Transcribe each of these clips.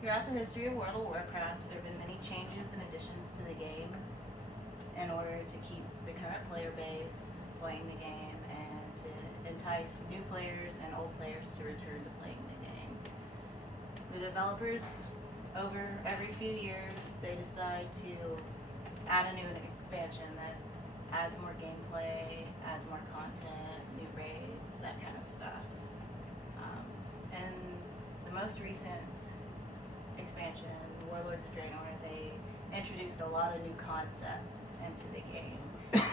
Throughout the history of World of Warcraft, there have been many changes and additions to the game in order to keep the current player base playing the game and to entice new players and old players to return to playing the game. The developers, over every few years, they decide to add a new expansion that adds more gameplay, adds more content, new raids, that kind of stuff. And the most recent expansion, Warlords of Draenor, they introduced a lot of new concepts into the game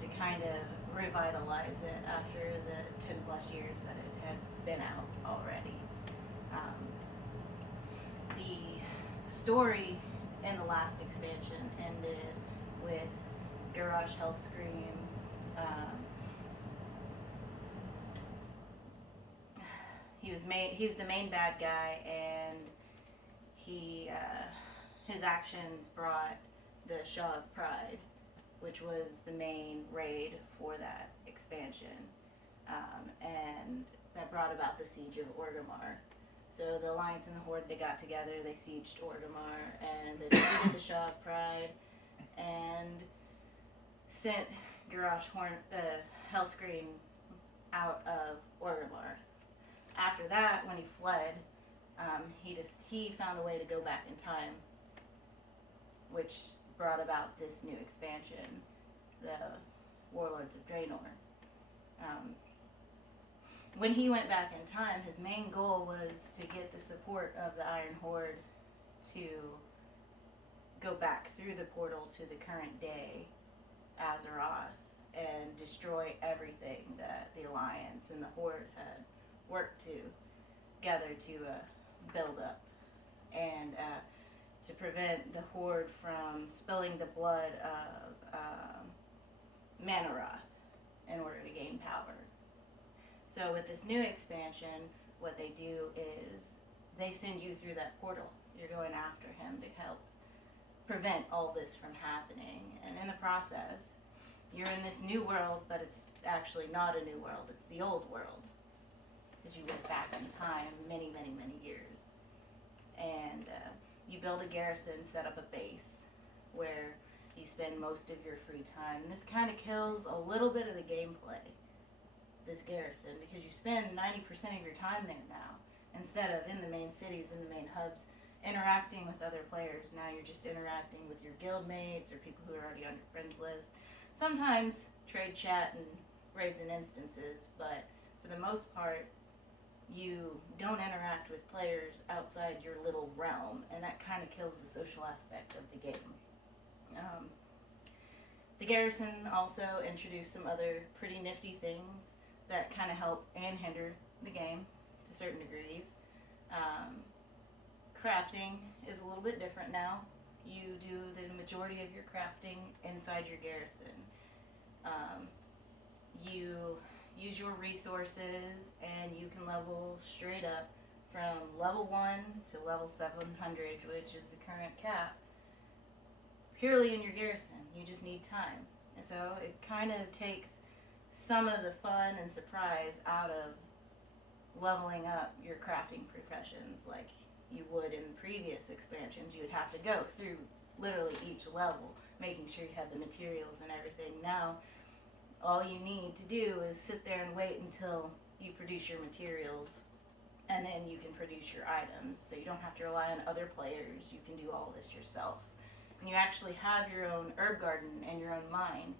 to kind of revitalize it after the 10 plus years that it had been out already. The story in the last expansion ended with Garrosh Hellscream he's the main bad guy, and his actions brought the Shaw of Pride, which was the main raid for that expansion, and that brought about the siege of Orgrimmar. So the Alliance and the Horde, they got together, they sieged Orgrimmar, and they defeated the Shaw of Pride, and sent Garrosh Hellscream out of Orgrimmar. After that, when he fled, he found a way to go back in time, which brought about this new expansion, the Warlords of Draenor. When he went back in time, his main goal was to get the support of the Iron Horde to go back through the portal to the current day Azeroth and destroy everything that the Alliance and the Horde had worked together to build up, and to prevent the Horde from spilling the blood of Manaroth in order to gain power. So with this new expansion, what they do is they send you through that portal. You're going after him to help prevent all this from happening. And in the process, you're in this new world, but it's actually not a new world. It's the old world, because you went back in time many, many, many years. And you build a garrison, set up a base where you spend most of your free time. And this kind of kills a little bit of the gameplay, this garrison, because you spend 90% of your time there now, instead of in the main cities, in the main hubs, interacting with other players. Now you're just interacting with your guild mates or people who are already on your friends list. Sometimes trade chat and raids and instances, but for the most part, you don't interact with players outside your little realm, and that kind of kills the social aspect of the game. The garrison also introduced some other pretty nifty things that kind of help and hinder the game to certain degrees. Crafting is a little bit different now. You do the majority of your crafting inside your garrison. You use your resources, and you can level straight up from level 1 to level 700, which is the current cap, purely in your garrison. You just need time. And so it kind of takes some of the fun and surprise out of leveling up your crafting professions like you would in previous expansions. You would have to go through literally each level, making sure you had the materials and everything. Now, all you need to do is sit there and wait until you produce your materials, and then you can produce your items. So you don't have to rely on other players. You can do all this yourself. And you actually have your own herb garden and your own mine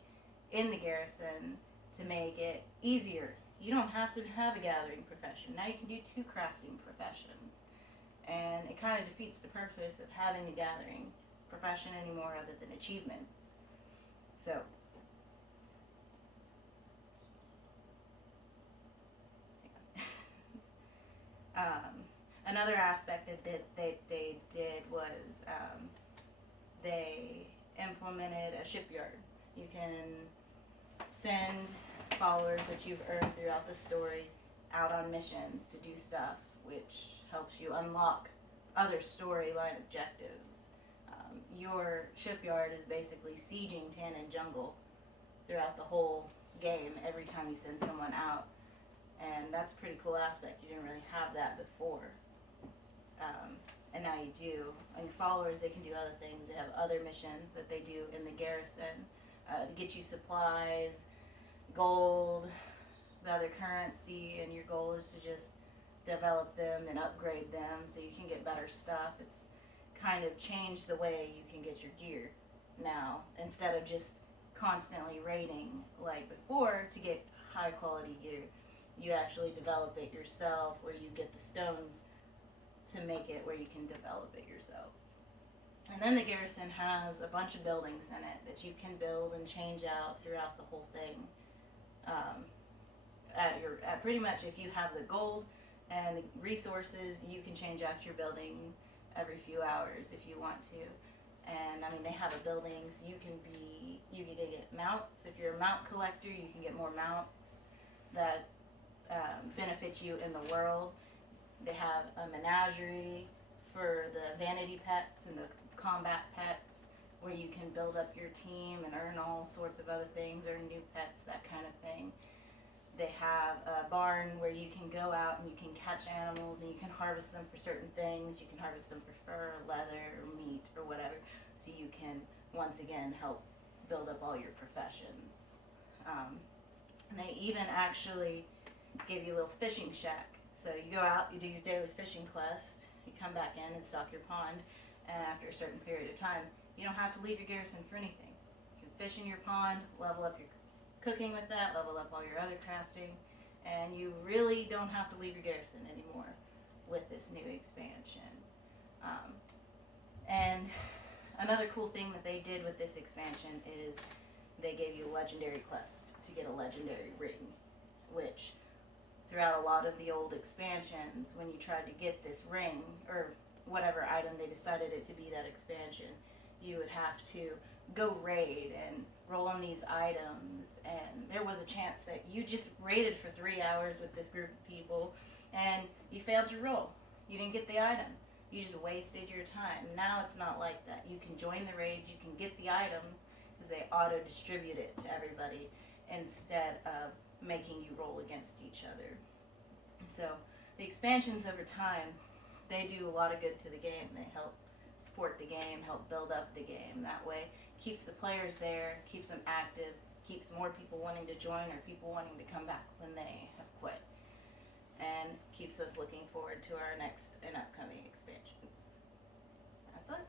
in the garrison to make it easier. You don't have to have a gathering profession. Now you can do 2 crafting professions. And it kind of defeats the purpose of having a gathering profession anymore other than achievements. So, another aspect that they did was they implemented a shipyard. You can send followers that you've earned throughout the story out on missions to do stuff, which helps you unlock other storyline objectives. Your shipyard is basically sieging Tannin Jungle throughout the whole game every time you send someone out, and that's a pretty cool aspect. You didn't really have that before. And now now you do. And your followers, they can do other things. They have other missions that they do in the garrison to get you supplies, gold, the other currency, and your goal is to just develop them and upgrade them so you can get better stuff. It's kind of changed the way you can get your gear now, instead of just constantly raiding like before to get high quality gear. You actually develop it yourself, where you get the stones to make it where you can develop it yourself. And then the garrison has a bunch of buildings in it that you can build and change out throughout the whole thing. At pretty much, if you have the gold and the resources, you can change out your building every few hours if you want to. And I mean, they have a building, so you can get mounts. If you're a mount collector, you can get more mounts that benefit you in the world. They have a menagerie for the vanity pets and the combat pets, where you can build up your team and earn all sorts of other things, earn new pets, that kind of thing. They have a barn where you can go out and you can catch animals and you can harvest them for certain things. You can harvest them for fur, leather, or meat, or whatever. So you can, once again, help build up all your professions. And they even actually give you a little fishing shack. So you go out, you do your daily fishing quest, you come back in and stock your pond, and after a certain period of time, you don't have to leave your garrison for anything. You can fish in your pond, level up your cooking with that, level up all your other crafting, and you really don't have to leave your garrison anymore with this new expansion. And another cool thing that they did with this expansion is they gave you a legendary quest to get a legendary ring, which throughout a lot of the old expansions, when you tried to get this ring, or whatever item they decided it to be that expansion, you would have to go raid and roll on these items, and there was a chance that you just raided for 3 hours with this group of people and you failed to roll. You didn't get the item. You just wasted your time. Now it's not like that. You can join the raids, you can get the items because they auto distribute it to everybody instead of making you roll against each other. So the expansions over time, they do a lot of good to the game. They help support the game, help build up the game. That way keeps the players there, keeps them active, keeps more people wanting to join or people wanting to come back when they have quit, and keeps us looking forward to our next and upcoming expansions. That's it.